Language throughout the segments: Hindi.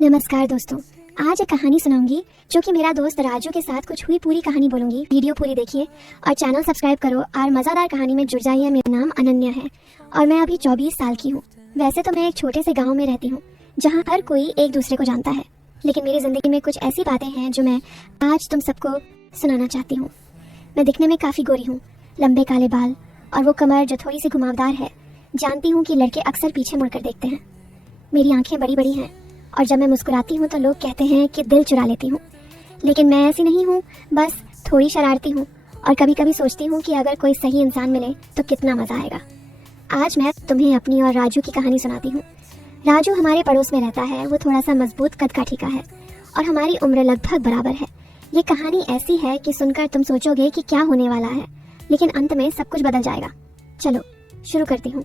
नमस्कार दोस्तों, आज एक कहानी सुनाऊंगी जो कि मेरा दोस्त राजू के साथ कुछ हुई पूरी कहानी बोलूंगी। वीडियो पूरी देखिए और चैनल सब्सक्राइब करो और मज़ेदार कहानी में जुड़ जाइए। मेरा नाम अनन्या है और मैं अभी 24 साल की हूँ। वैसे तो मैं एक छोटे से गाँव में रहती हूँ जहाँ हर कोई एक दूसरे को जानता है, लेकिन मेरी ज़िंदगी में कुछ ऐसी बातें हैं जो मैं आज तुम सबको सुनाना चाहती हूँ। मैं दिखने में काफ़ी गोरी हूँ, लंबे काले बाल और वो कमर जो थोड़ी सी घुमावदार है। जानती हूँ कि लड़के अक्सर पीछे मुड़कर देखते हैं। मेरी आंखें बड़ी बड़ी हैं और जब मैं मुस्कुराती हूँ तो लोग कहते हैं कि दिल चुरा लेती हूँ, लेकिन मैं ऐसी नहीं हूँ, बस थोड़ी शरारती हूँ और कभी कभी सोचती हूँ कि अगर कोई सही इंसान मिले तो कितना मज़ा आएगा। आज मैं तुम्हें अपनी और राजू की कहानी सुनाती हूँ। राजू हमारे पड़ोस में रहता है। वो थोड़ा सा मजबूत कद-काठी का है और हमारी उम्र लगभग बराबर है। ये कहानी ऐसी है कि सुनकर तुम सोचोगे कि क्या होने वाला है, लेकिन अंत में सब कुछ बदल जाएगा। चलो शुरू करती हूँ।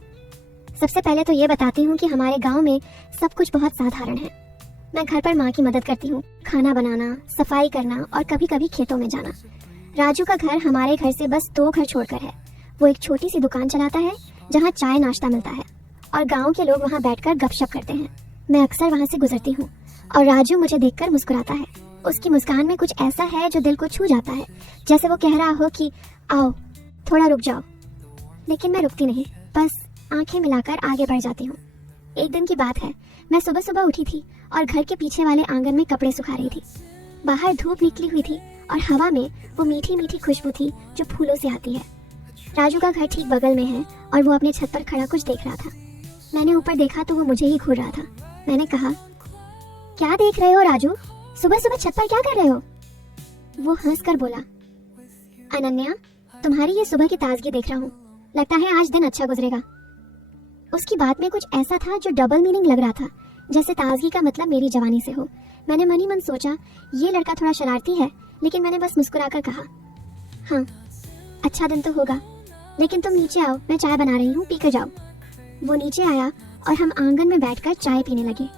सबसे पहले तो ये बताती हूँ कि हमारे गांव में सब कुछ बहुत साधारण है। मैं घर पर माँ की मदद करती हूँ, खाना बनाना, सफाई करना और कभी कभी खेतों में जाना। राजू का घर हमारे घर से बस 2 घर छोड़कर है। वो एक छोटी सी दुकान चलाता है जहाँ चाय नाश्ता मिलता है और गांव के लोग वहाँ बैठकर गपशप करते हैं। मैं अक्सर वहाँ से गुजरती हूँ और राजू मुझे देखकर मुस्कुराता है। उसकी मुस्कान में कुछ ऐसा है जो दिल को छू जाता है, जैसे वो कह रहा हो कि आओ थोड़ा रुक जाओ। लेकिन मैं रुकती नहीं, बस आंखें मिलाकर आगे बढ़ जाती हूँ। एक दिन की बात है, मैं सुबह सुबह उठी थी और घर के पीछे वाले आंगन में कपड़े सुखा रही थी। बाहर धूप निकली हुई थी और हवा में वो मीठी मीठी खुशबू थी जो फूलों से आती है। राजू का घर ठीक बगल में है और वो अपने छत पर खड़ा कुछ देख रहा था। मैंने ऊपर देखा तो वो मुझे ही घूर रहा था। मैंने कहा, क्या देख रहे हो राजू? सुबह सुबह छत पर क्या कर रहे हो? वो हंस कर बोला, अनन्या, तुम्हारी ये सुबह की ताजगी देख रहा हूँ। लगता है आज दिन अच्छा गुजरेगा। उसकी बात में कुछ ऐसा था जो डबल मीनिंग लग रहा था, जैसे ताजगी का मतलब मेरी जवानी से हो। मैंने मन ही मन सोचा, ये लड़का थोड़ा शरारती है, लेकिन मैंने बस मुस्कुराकर कहा, हाँ अच्छा दिन तो होगा, लेकिन तुम नीचे आओ, मैं चाय बना रही हूँ, पीकर जाओ। वो नीचे आया और हम आंगन में बैठकर चाय पीने लगे।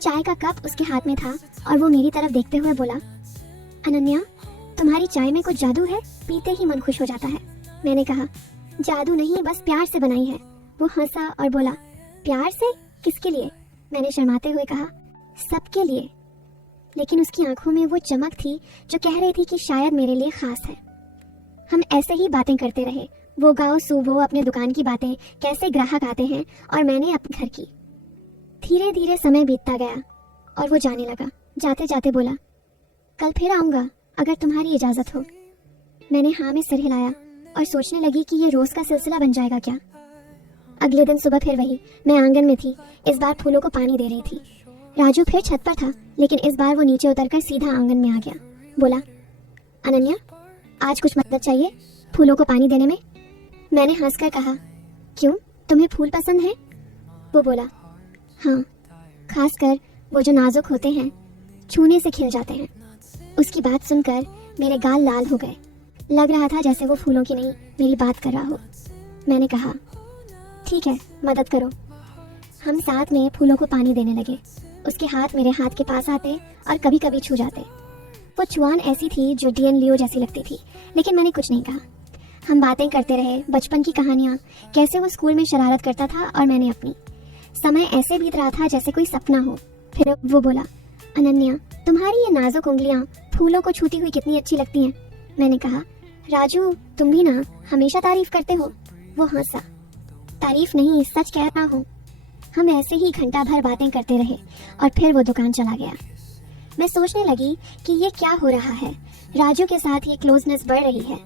चाय का कप उसके हाथ में था और वो मेरी तरफ देखते हुए बोला, अनन्या, तुम्हारी चाय में कुछ जादू है, पीते ही मन खुश हो जाता है। मैंने कहा, जादू नहीं, बस प्यार से बनाई है। वो हंसा और बोला, प्यार से? किसके लिए? मैंने शर्माते हुए कहा, सबके लिए। लेकिन उसकी आंखों में वो चमक थी जो कह रही थी कि शायद मेरे लिए खास है। हम ऐसे ही बातें करते रहे। वो गाँव वो अपने दुकान की बातें, कैसे ग्राहक आते हैं, और मैंने अपने घर की। धीरे धीरे समय बीतता गया और वो जाने लगा। जाते जाते बोला, कल फिर आऊँगा अगर तुम्हारी इजाज़त हो। मैंने हाँ में सिर हिलाया और सोचने लगी कि ये रोज़ का सिलसिला बन जाएगा क्या। अगले दिन सुबह फिर वही, मैं आंगन में थी। इस बार फूलों को पानी दे रही थी। राजू फिर छत पर था, लेकिन इस बार वो नीचे उतरकर सीधा आंगन में आ गया। बोला, अनन्या, आज कुछ मदद चाहिए फूलों को पानी देने में? मैंने हंसकर कहा, क्यों, तुम्हें फूल पसंद है? वो बोला, हाँ, खासकर वो जो नाजुक होते हैं, छूने से खिल जाते हैं। उसकी बात सुनकर मेरे गाल लाल हो गए। लग रहा था जैसे वो फूलों की नहीं, मेरी बात कर रहा हो। मैंने कहा, ठीक है, मदद करो। हम साथ में फूलों को पानी देने लगे। उसके हाथ मेरे हाथ के पास आते और कभी कभी छू जाते। वो चुआन ऐसी थी जो डीएन लियो जैसी लगती थी, लेकिन मैंने कुछ नहीं कहा। हम बातें करते रहे, बचपन की कहानियाँ, कैसे वो स्कूल में शरारत करता था और मैंने अपनी। समय ऐसे बीत रहा था जैसे कोई सपना हो। फिर वो बोला, अनन्या, तुम्हारी ये नाजुक उंगलियाँ फूलों को छूती हुई कितनी अच्छी लगती हैं। मैंने कहा, राजू, तुम भी ना हमेशा तारीफ करते हो। वो हंसा, तारीफ नहीं, सच कह रहा हूँ। हम ऐसे ही घंटा भर बातें करते रहे और फिर वो दुकान चला गया। मैं सोचने लगी कि ये क्या हो रहा है। राजू के साथ ये क्लोजनेस बढ़ रही है,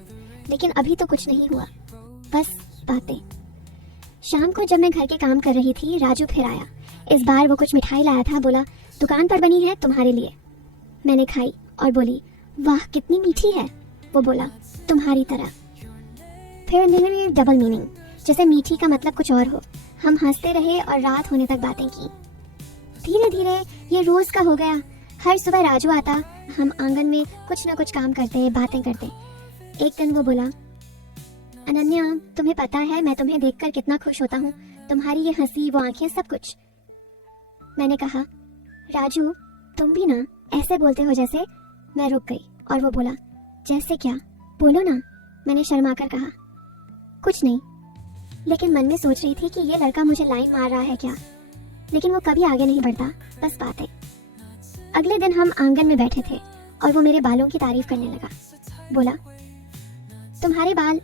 लेकिन अभी तो कुछ नहीं हुआ, बस बातें। शाम को जब मैं घर के काम कर रही थी, राजू फिर आया। इस बार वो कुछ मिठाई लाया था। बोला, दुकान पर बनी है तुम्हारे लिए। मैंने खाई और बोली, वाह कितनी मीठी है। वो बोला, तुम्हारी तरह। फिर मेरे डबल मीनिंग, जैसे मीठी का मतलब कुछ और हो। हम हंसते रहे और रात होने तक बातें की। धीरे धीरे ये रोज का हो गया। हर सुबह राजू आता, हम आंगन में कुछ न कुछ काम करते, बातें करते। एक दिन वो बोला, अनन्या, तुम्हें पता है मैं तुम्हें देखकर कितना खुश होता हूँ, तुम्हारी ये हंसी, वो आंखें, सब कुछ। मैंने कहा, राजू, तुम भी ना ऐसे बोलते हो जैसे। मैं रुक गई और वो बोला, जैसे क्या, बोलो ना। मैंने शर्माकर कहा, कुछ नहीं, लेकिन मन में सोच रही थी कि ये लड़का मुझे लाइन मार रहा है क्या। लेकिन वो कभी आगे नहीं बढ़ता, बस बातें। अगले दिन हम आंगन में बैठे थे और वो मेरे बालों की तारीफ करने लगा। बोला, तुम्हारे बाल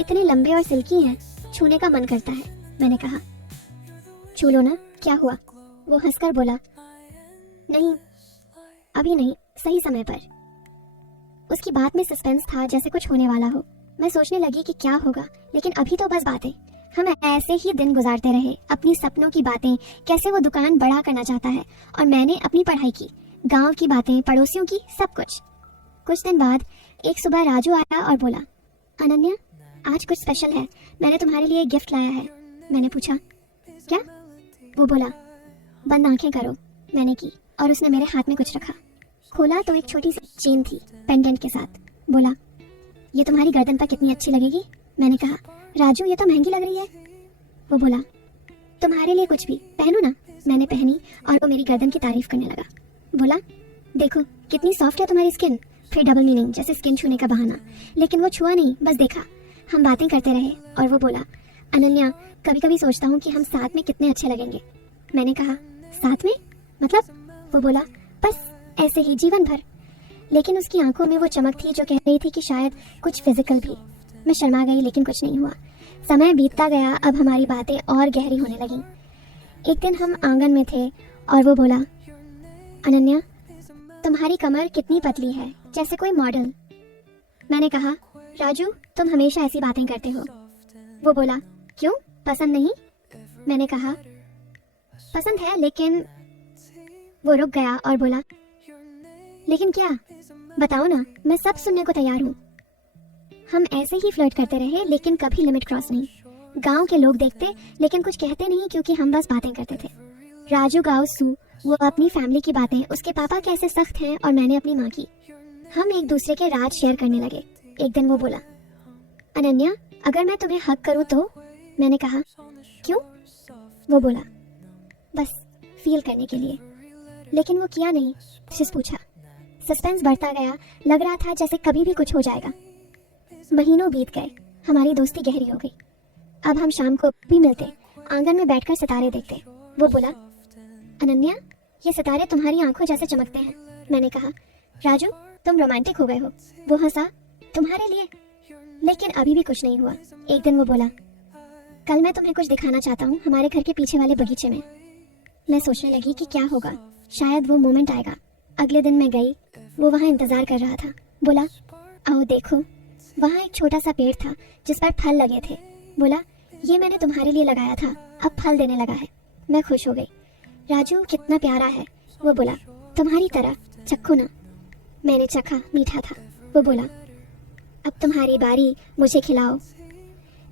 इतने लंबे और सिल्की हैं, छूने का मन करता है। मैंने कहा, छू लो ना, क्या हुआ? वो हंसकर बोला, नहीं अभी नहीं, सही समय पर। उसकी बात में सस्पेंस था, जैसे कुछ होने वाला हो। मैं सोचने लगी कि क्या होगा, लेकिन अभी तो बस बातें। हम ऐसे ही दिन गुजारते रहे, अपनी सपनों की बातें, कैसे वो दुकान बड़ा करना चाहता है और मैंने अपनी पढ़ाई की, गांव की बातें, पड़ोसियों की, सब कुछ। कुछ दिन बाद एक सुबह राजू आया और बोला, अनन्या आज कुछ स्पेशल है, मैंने तुम्हारे लिए गिफ्ट लाया है। मैंने पूछा, क्या? वो बोला, बंद आंखें करो। मैंने की और उसने मेरे हाथ में कुछ रखा। खोला तो एक छोटी सी चेन थी पेंडेंट के साथ। बोला, ये तुम्हारी गर्दन पर कितनी अच्छी लगेगी। मैंने कहा, राजू ये तो महंगी लग रही है। वो बोला, तुम्हारे लिए कुछ भी, पहनो ना। मैंने पहनी और वो मेरी गर्दन की तारीफ करने लगा। बोला, देखो कितनी सॉफ्ट है तुम्हारी स्किन। फिर डबल मीनिंग, जैसे स्किन छूने का बहाना, लेकिन वो छुआ नहीं, बस देखा। हम बातें करते रहे और वो बोला, अनन्या कभी कभी सोचता हूँ कि हम साथ में कितने अच्छे लगेंगे। मैंने कहा, साथ में मतलब? वो बोला, बस ऐसे ही जीवन भर। लेकिन उसकी आंखों में वो चमक थी जो कह रही थी कि शायद कुछ फिजिकल भी। मैं शर्मा गई, लेकिन कुछ नहीं हुआ। समय बीतता गया, अब हमारी बातें और गहरी होने लगीं। एक दिन हम आंगन में थे और वो बोला, अनन्या तुम्हारी कमर कितनी पतली है, जैसे कोई मॉडल। मैंने कहा, राजू तुम हमेशा ऐसी बातें करते हो। वो बोला, क्यों, पसंद नहीं? मैंने कहा, पसंद है, लेकिन। वो रुक गया और बोला, लेकिन क्या? बताओ ना, मैं सब सुनने को तैयार हूँ। हम ऐसे ही फ्लर्ट करते रहे, लेकिन कभी लिमिट क्रॉस नहीं। गांव के लोग देखते, लेकिन कुछ कहते नहीं, क्योंकि हम बस बातें करते थे। राजू गाउसू, वो अपनी फैमिली की बातें, उसके पापा कैसे सख्त हैं और मैंने अपनी माँ की। हम एक दूसरे के राज शेयर करने लगे। एक दिन वो बोला, अनन्या अगर मैं तुम्हें हक करूँ तो? मैंने कहा, क्यों? वो बोला, बस फील करने के लिए। लेकिन वो किया नहीं, जिस पूछा। सस्पेंस बढ़ता गया, लग रहा था जैसे कभी भी कुछ हो जाएगा। महीनों बीत गए, हमारी दोस्ती गहरी हो गई। अब हम शाम को भी मिलते, आंगन में बैठकर सितारे देखते। वो बोला, अनन्या ये सितारे तुम्हारी आंखों जैसे चमकते हैं। मैंने कहा, राजू तुम रोमांटिक हो गए हो। वो हंसा, तुम्हारे लिए। लेकिन अभी भी कुछ नहीं हुआ। एक दिन वो बोला, कल मैं तुम्हें कुछ दिखाना चाहता हूँ, हमारे घर के पीछे वाले बगीचे में। मैं सोचने लगी कि क्या होगा, शायद वो मोमेंट आएगा। अगले दिन मैं गई, वो वहाँ इंतजार कर रहा था। बोला, आओ देखो। वहाँ एक छोटा सा पेड़ था जिस पर फल लगे थे। बोला, ये मैंने तुम्हारे लिए लगाया था, अब फल देने लगा है। मैं खुश हो गई। राजू कितना प्यारा है। वो बोला, तुम्हारी तरह, चखो ना। मैंने चखा, मीठा था। वो बोला, अब तुम्हारी बारी, मुझे खिलाओ।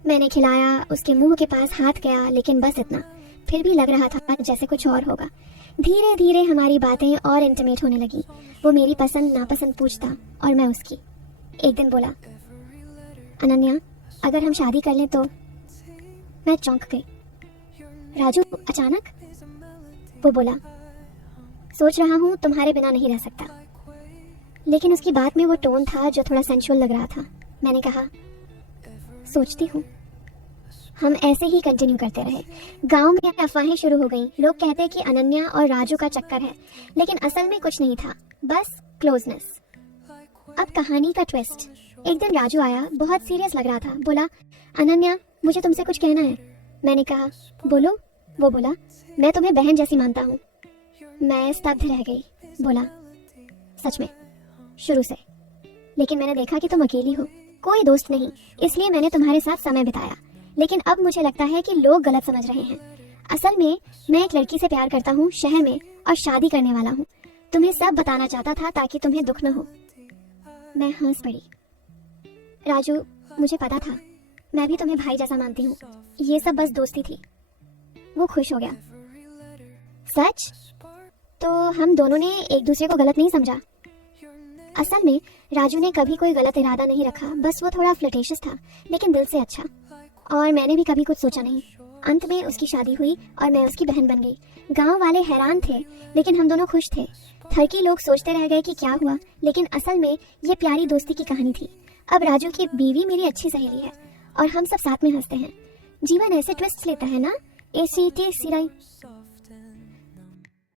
मैंने खिलाया, उसके मुंह के पास हाथ गया, लेकिन बस इतना। फिर भी लग रहा था जैसे कुछ और होगा। धीरे धीरे हमारी बातें और इंटीमेट होने लगी। वो मेरी पसंद नापसंद पूछता और मैं उसकी। एक दिन बोला, अनन्या अगर हम शादी कर लें तो? मैं चौंक गई। राजू अचानक? वो बोला, सोच रहा हूँ, तुम्हारे बिना नहीं रह सकता। लेकिन उसकी बात में वो टोन था जो थोड़ा सेंसुअल लग रहा था। मैंने कहा, सोचती हूँ। हम ऐसे ही कंटिन्यू करते रहे। गांव में अफवाहें शुरू हो गईं। लोग कहते कि अनन्या और राजू का चक्कर है, लेकिन असल में कुछ नहीं था, बस क्लोजनेस। अब कहानी का ट्विस्ट। एक दिन राजू आया, बहुत सीरियस लग रहा था। बोला, अनन्या मुझे तुमसे कुछ कहना है। मैंने कहा, बोलो। वो बोला, मैं तुम्हें बहन जैसी मानता हूँ। मैं स्तब्ध रह गई। बोला, सच में? शुरू से। लेकिन मैंने देखा कि तुम अकेली हो, कोई दोस्त नहीं, इसलिए मैंने तुम्हारे साथ समय बिताया। लेकिन अब मुझे लगता है कि लोग गलत समझ रहे हैं। असल में मैं एक लड़की से प्यार करता हूँ शहर में, और शादी करने वाला हूँ। तुम्हें सब बताना चाहता था ताकि तुम्हें दुख न हो। मैं हंस पड़ी। राजू मुझे पता था, मैं भी तुम्हें भाई जैसा मानती हूँ। ये सब बस दोस्ती थी। वो खुश हो गया। सच? तो हम दोनों ने एक दूसरे को गलत नहीं समझा। असल में राजू ने कभी कोई गलत इरादा नहीं रखा, बस वो थोड़ा फ्लर्टेशियस था, लेकिन दिल से अच्छा। और मैंने भी कभी कुछ सोचा नहीं। अंत में उसकी शादी हुई और मैं उसकी बहन बन गई। गांव वाले हैरान थे, लेकिन हम दोनों खुश थे। थरकी लोग सोचते रह गए कि क्या हुआ, लेकिन असल में ये प्यारी दोस्ती की कहानी थी। अब राजू की बीवी मेरी अच्छी सहेली है और हम सब साथ में हंसते हैं। जीवन ऐसे ट्विस्ट लेता है ना, ऐसी सिराई।